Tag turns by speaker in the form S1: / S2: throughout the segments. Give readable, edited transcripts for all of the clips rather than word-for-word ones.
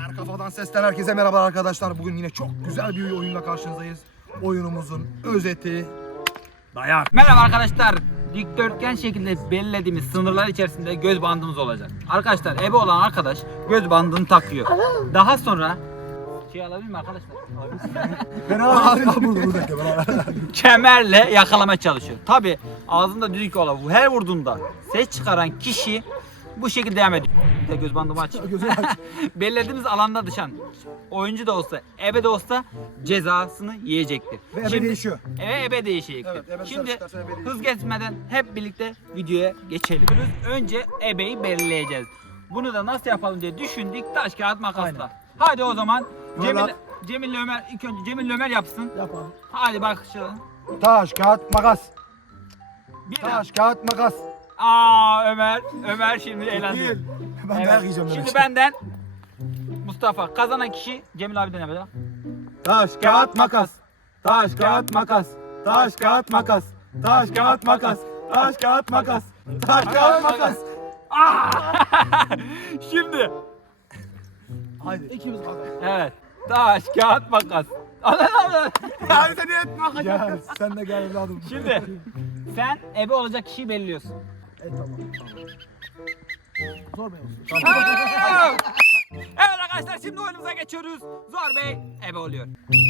S1: Her kafadan sesten herkese merhaba arkadaşlar. Bugün yine çok güzel bir oyunla karşınızdayız. Oyunumuzun özeti dayak.
S2: Merhaba arkadaşlar. Dikdörtgen şekilde belirlediğimiz sınırlar içerisinde göz bandımız olacak. Arkadaşlar ebe olan arkadaş göz bandını takıyor. Daha sonra alabilir miyim arkadaşlar? Kemerle yakalamaya çalışıyor. Tabi ağzında düdük olan her vurduğunda ses çıkaran kişi bu şekilde devam ediyor. Göz bandımı aç. Belirlediğimiz alanda düşen oyuncu da olsa, ebe de olsa cezasını yiyecektir.
S1: Ve ebe değişiyor.
S2: Ebe değişecektir.
S1: Evet, ebe
S2: Şimdi
S1: çıkarsa ebe değişiyor.
S2: hız geçmeden hep birlikte videoya geçelim. Önce ebeyi belirleyeceğiz. Bunu da nasıl yapalım diye düşündük. Taş, kağıt, makasla.
S1: Aynen.
S2: Hadi o zaman
S1: Vallahi-
S2: Cemil Ömer ilk önce Cemil Ömer yapsın.
S1: Yapalım.
S2: Hadi bak şu.
S1: Taş, kağıt, makas.
S2: Bir
S1: Taş, kağıt, makas.
S2: Ömer şimdi elendi.
S1: Ben
S2: Evet.
S1: dayak yiyeceğim.
S2: Şimdi benden Mustafa kazanan kişi Cemil abiden yapacak.
S1: Taş, kağıt, makas. Taş, kağıt, makas. Taş, kağıt, makas. Taş, kağıt, makas. Taş, kağıt, makas. Taş, kağıt, makas.
S2: Şimdi
S1: Haydi. İkimiz kaldı.
S2: evet. Taş, kağıt, makas.
S1: Ya sen etme. Gel, sen de gel evladım.
S2: Şimdi sen ebe olacak kişiyi belirliyorsun.
S1: Tamam. Zor Bey olsun.
S2: Evet arkadaşlar şimdi oyunumuza geçiyoruz. Zor Bey ebe oluyor.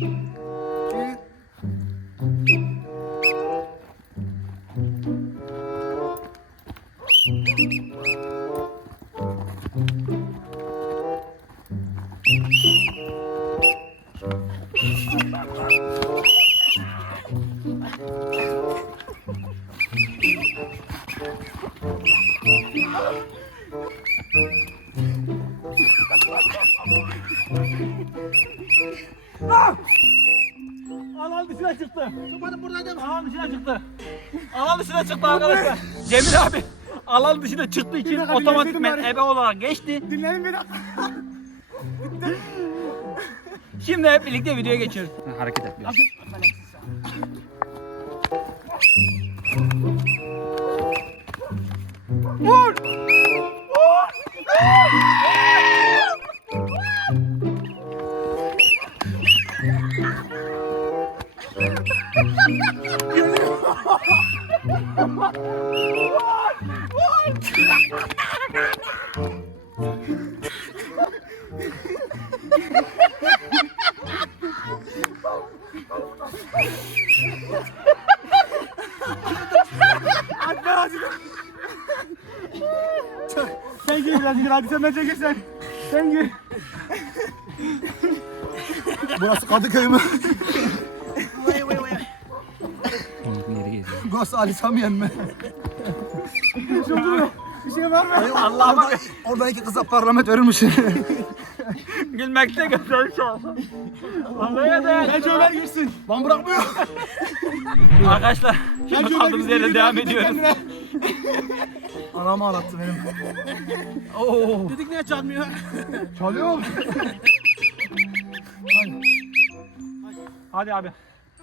S2: Alan dışına çıktı.
S1: Çıkmadım buradaydım.
S2: Alan dışına çıktı. Alan dışına çıktı arkadaşlar. Cemil abi alan dışına çıktığı için
S1: dakika,
S2: otomatikman
S1: dinleseydin
S2: ebe olarak geçti.
S1: Dinleyin beni.
S2: Şimdi hep birlikte videoya geçiyoruz. Hareket et biraz. Vur!
S1: Sen gir biraz gir hadi sen bence gir sen. Sen gir. Burası Kadıköy mü? Burası Ali Samiyen mi? Bir şey var mı?
S2: Allah'ıma
S1: Oradan iki kıza parlament verilmişsin.
S2: gülmekte göster şu an. Allah'a dayan.
S1: Bence Ömer girsin. Lan bırakmıyor.
S2: Arkadaşlar şimdi kaldığımız yerde devam ediyoruz.
S1: Anamı ağlattı benim.
S2: Oo.
S1: Dedik niye çalmıyor? Çalıyor.
S2: Hadi abi.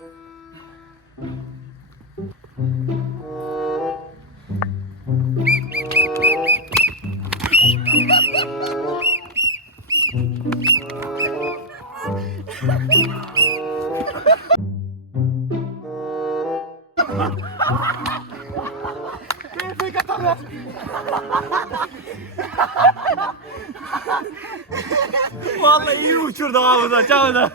S2: Vallahi iyi uçurdu havada çavada.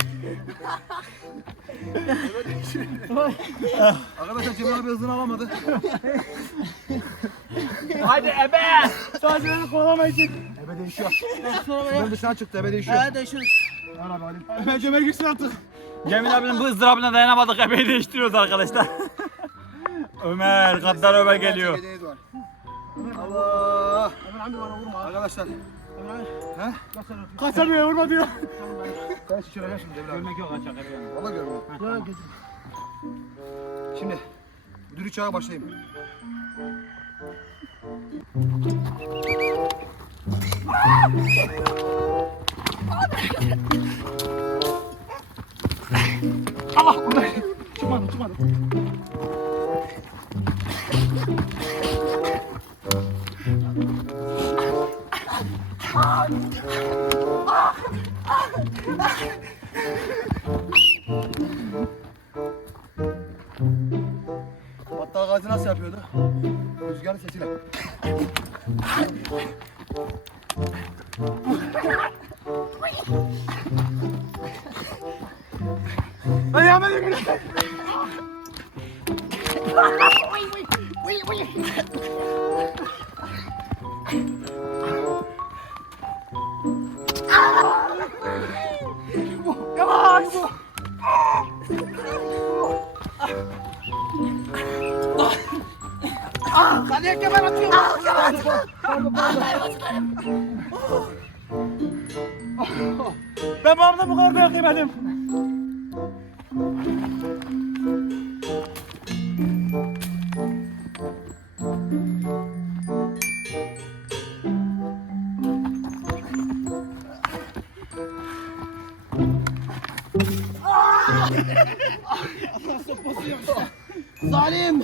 S1: Arkadaşlar Cemil abi hızını alamadı.
S2: Hadi ebe.
S1: Sadece beni kovalamayın. Ebe değişiyor. Ebe dışına çıktı, ebe değişiyor. Ebe değişiyor. Ver abi alayım. Bence Ömer girsin artık.
S2: Cemil abinin bu ızdırabına dayanamadık, ebeyi değiştiriyoruz arkadaşlar. Ömer, Gaddar Ömer geliyor.
S1: Allah. Ömer amca bana vurma. Arkadaşlar. He?
S3: Kaçamıyor, vurma diyor.
S1: Sen şişireceksin şimdi Cemil abi.
S2: Görmek yok açık ebeyi.
S1: Valla görmüyorum. Şimdi düdüğü çağa başlayayım.
S3: Allah! Çıkmadı, çıkmadı. Battal Gazi nasıl yapıyordu? Rüzgarın sesiyle.
S1: Ayağıma dökülür. Yavaş.
S3: Kaleye kemer atıyor.
S1: Ben babamda bu kadar dayak yemedim.
S3: Zalim.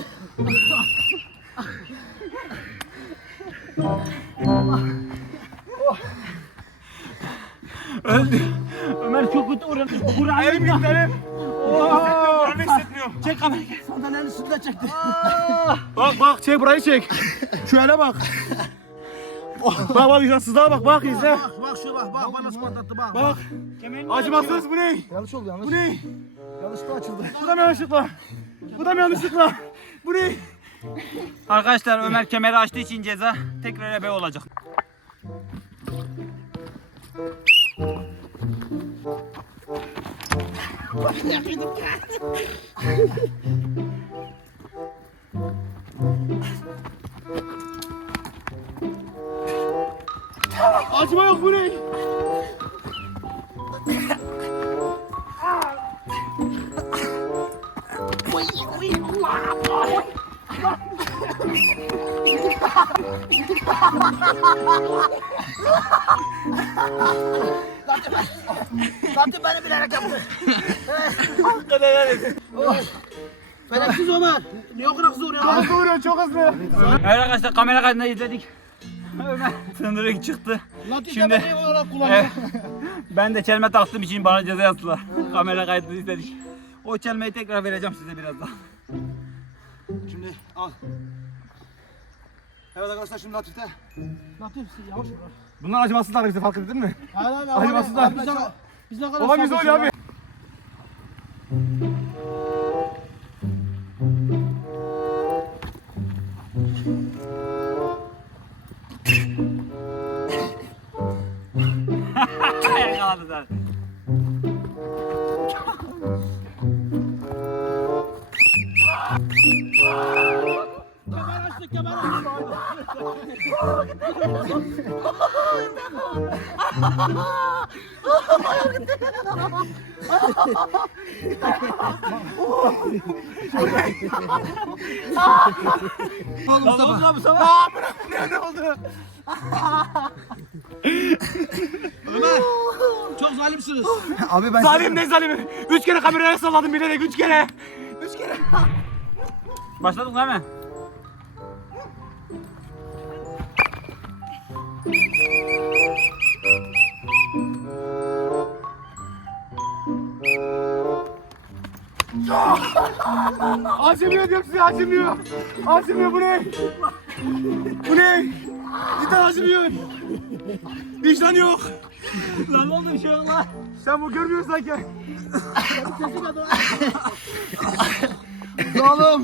S2: Ömer çok kötü uğramış.
S1: Elim gitti elim. Hissetmiyorum, hissetmiyorum.
S2: Çek kamerayı.
S3: Sandalyenin üstünden çekti.
S1: Bak bak çek burayı çek. Şöyle bak. Bak bak vicdansızlığa bak izle.
S3: Bak şu bak bana nasıl patlattı bak.
S1: Bak. Acımasız bu ne?
S3: Yanlış oldu yanlış.
S1: Bu ne?
S3: Yanlışlıkla açıldı.
S1: Bu da mı yanlışlıkla? Bu da mı yanlışlıkla? Bu ne?
S2: Arkadaşlar Ömer kemeri açtığı için ceza tekrar ebe olacak.
S1: Acıma yok bu ne?
S3: Zaten beni bilerek yaptı. Feleksiz Ömer. Niye o kadar zor ya?
S1: Hızlı vuruyor çok hızlı.
S2: Evet arkadaşlar kamera kaydında izledik. Ömer sınırı çıktı.
S3: Latif
S2: Şimdi-
S3: de beni olarak kullanıyor.
S2: Ben de çelme taktığım için bana ceza yazdılar. Kamera kaydını izledik. O çelmeyi tekrar vereceğim size birazdan.
S3: Şimdi al. Evet arkadaşlar şimdi Latif'te. Latif yavaş vur.
S1: Bunlar acımasızlar bize fark ettin mi?
S3: Hayır hayır.
S1: Acımasızlar.
S3: Biz ne kadar
S1: Baba biz
S3: sabırsız
S1: öyle abi.
S2: Yakaladı zaten.
S3: Kemer açtık kemer açtık.
S2: Mustafa. Mustafa.
S1: Ne oldu?
S3: Ömer. Çok zalimsiniz.
S1: Abi ben zalim ne zalimi? 3 kere kameraya salladım bilerek 3 kere. 3 kere.
S2: Başladık değil mi?
S1: Acımıyor diyorum size acımıyor. Acımıyor bu ne? Bu ne? Cidden acımıyor. Vicdan yok.
S2: Lan ne oldu bir şey yok lan.
S1: Sen bu görmüyorsun sanki.
S3: Zalim.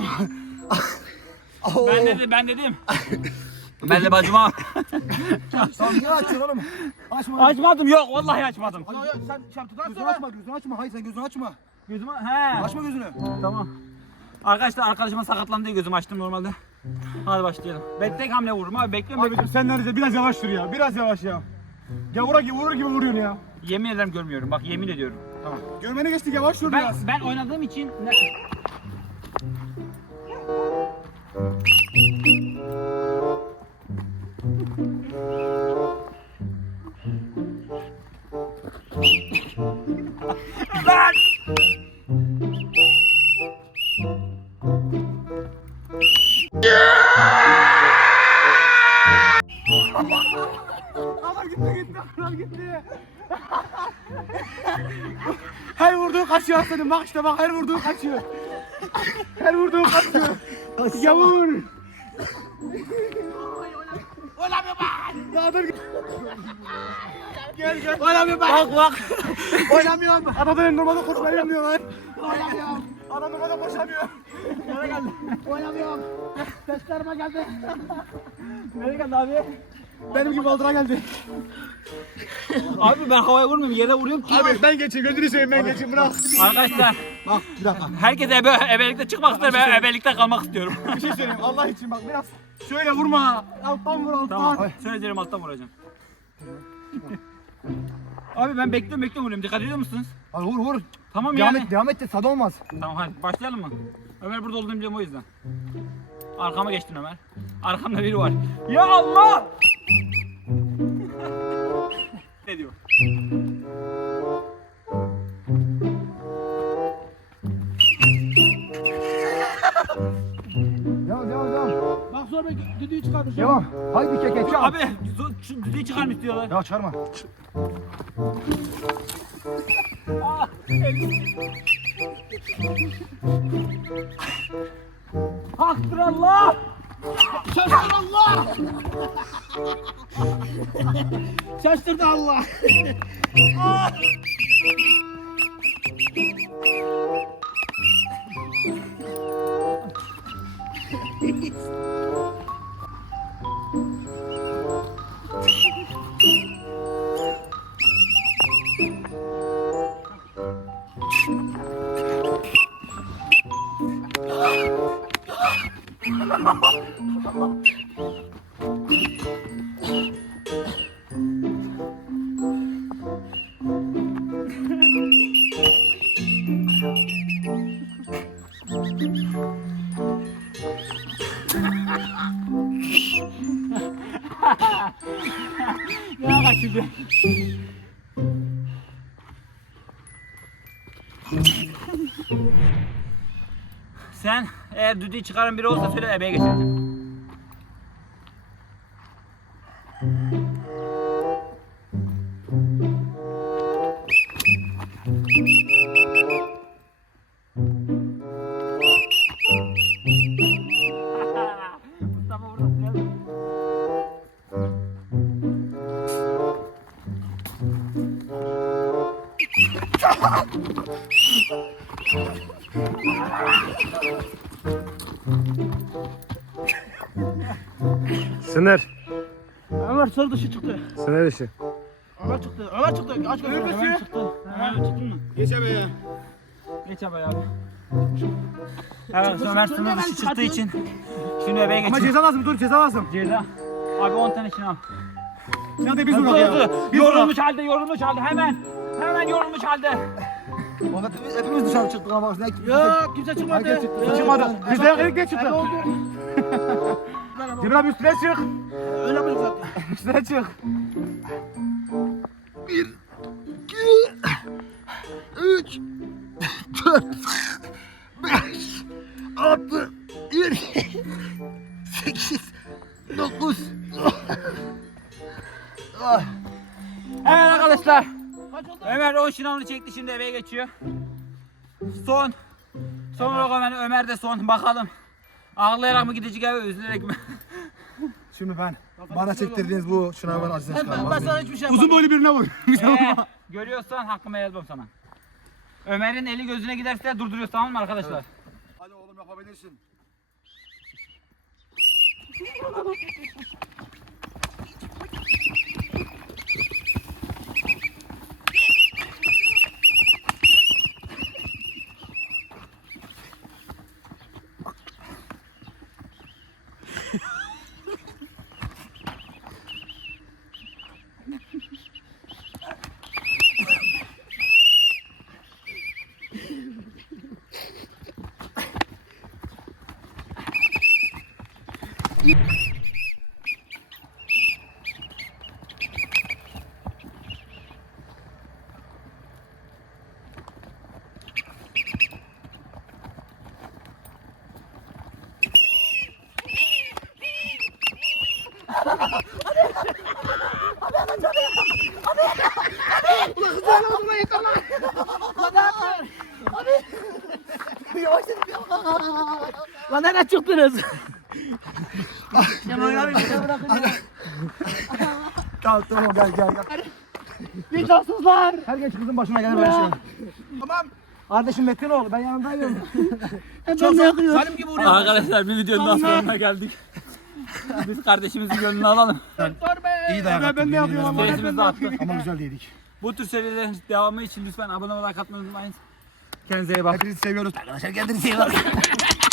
S2: Ben dedim. Ben de bacıma.
S3: Tamam niye açıyorsun oğlum? Açma.
S2: Açmadım yok vallahi açmadım.
S3: Sen tutarsan
S1: Gözünü açma, gözünü açma. Hayır sen gözünü açma.
S2: Gözümü he.
S1: Açma gözünü.
S2: Tamam. Arkadaşlar arkadaşıma sakatlandı diye gözümü açtım normalde. Hadi başlayalım. Ben tek hamle vururum abi bekliyorum.
S1: Abicim sen neredeyse biraz yavaş dur ya. Biraz yavaş ya. Gavura gibi vurur gibi vuruyorsun ya.
S2: Yemin ederim görmüyorum. Bak yemin ediyorum.
S1: Tamam. Görmeni geçtik yavaş dur biraz.
S2: Ben oynadığım için
S1: Adam gitti gitti. Adam gitti. Her vurduğu kaçıyor aslanım. Bak işte bak her vurduğu kaçıyor. Her vurduğu kaçıyor. Yavur. Oynamıyor bak. Ya dur. Gel. Oynamıyor bak. Bak. Oynamıyorum. Adamın normalde koşmayı bilmiyor lan. Oynamıyorum. Adam normalde koşamıyor. Nereye geldi? Oynamıyorum. Testlerime geldi. Nereye geldi abi? Benim gibi baldıra geldi.
S2: Abi ben havaya vurmuyorum, yere vuruyorum ki.
S1: Abi ben geçeyim, gözünü seveyim ben geçeyim, bırak.
S2: Arkadaşlar,
S1: Bak bir dakika.
S2: herkes ebelikte çıkmak ister, ben ebelikte kalmak istiyorum.
S1: Bir şey söyleyeyim Allah için bak biraz. Şöyle vurma. Alttan vur alttan.
S2: Tamam, söyleyeceğim, alttan vuracağım. Abi ben bekliyorum vuruyorum, dikkat ediyor musunuz?
S1: Abi vur.
S2: Tamam
S1: Devam
S2: yani.
S1: et, devam et de sada olmaz.
S2: Tamam hadi başlayalım mı? Ömer burada olduğunu biliyorum o yüzden. Arkama geçtin Ömer. Arkamda biri var. Ya Allah! Ne diyor?
S1: Devam.
S3: Bak sonra düdüğü çıkarmış.
S1: Devam. Haydi keke çal.
S2: Abi şu düdüğü çıkarmış diyorlar.
S1: Ya çıkarma.
S2: Ah, elim. Haktır Allah!
S3: Şaştır Allah! Şaştırdı Allah!
S2: Ya kaçırdı. Sen eğer düdüğü çıkaran biri olsa söyle, ebeye geçeceğim. Mustafa burada gel.
S1: Sınır.
S3: Ömer sarı dışı çıktı.
S1: Sınır dışı.
S3: Ömer çıktı. Aç gözünü.
S2: Ömer çıktı. Ömer çıktın mı?
S1: Geç abi ya.
S2: Geç abi abi. Evet, Ömer sınır dışı çıktığı için şimdi ebeye
S1: Ama
S2: geçiyor.
S1: ceza lazım, dur ceza lazım.
S2: Ceza. Abi 10 tane şınav.
S1: Hadi biz vuralım ya. Biz vuralım.
S2: Yorulmuş halde hemen. Hemen yorulmuş halde.
S1: Vallahi hepimiz dışarı çıktık ama bak.
S3: Yok kimse çıkmadı.
S1: Herkes çıktı. Çıkmadı. Biz de yakınlıkta çıktık. Cemil abi üstüne çık.
S3: Öyle mi zaten?
S1: Üstüne çık.
S4: 3 4 5 6 7 8 9
S2: Evet arkadaşlar. Ömer 10 şınavını çekti, şimdi eve geçiyor. Son olarak Ömer de son. Bakalım. Ağlayarak mı gidecek eve, üzülerek mi?
S1: Şimdi bana çektirdiğiniz bu şınavın acısını
S3: Ben
S1: çıkarmam.
S3: sana hiçbir şey
S1: Uzun
S3: yapmadım.
S1: boylu birine vur.
S2: Görüyorsan hakkımı yazmam sana. Ömer'in eli gözüne giderse durduruyoruz, tamam mı arkadaşlar?
S1: Hadi oğlum yapabilirsin. Lan nereden çıktınız? Sen oynamayın. Beni bırakın ya.
S3: Tamam gel.
S1: Vicdansızlar.
S3: Herkes kızın başına gelir böyle şey.
S1: Tamam.
S3: Kardeşim Metin oğlu ben yanındayım.
S1: Hemen ne yakıyor?
S3: Salim gibi vuruyor.
S2: Arkadaşlar bir videonun daha sonuna geldik. Biz kardeşimizin gönlünü alalım.
S1: Doktor bey.
S3: İyi dayak attın.
S1: Ben de yapıyorum ama.
S2: Seyircimizi attık.
S3: Ama güzel yedik.
S2: Bu tür serilerin devamı için lütfen abone olarak atmayı unutmayın. Kendinize iyi bakın.
S3: Hepinizi seviyoruz.
S1: Arkadaşlar kendinize iyi bakın.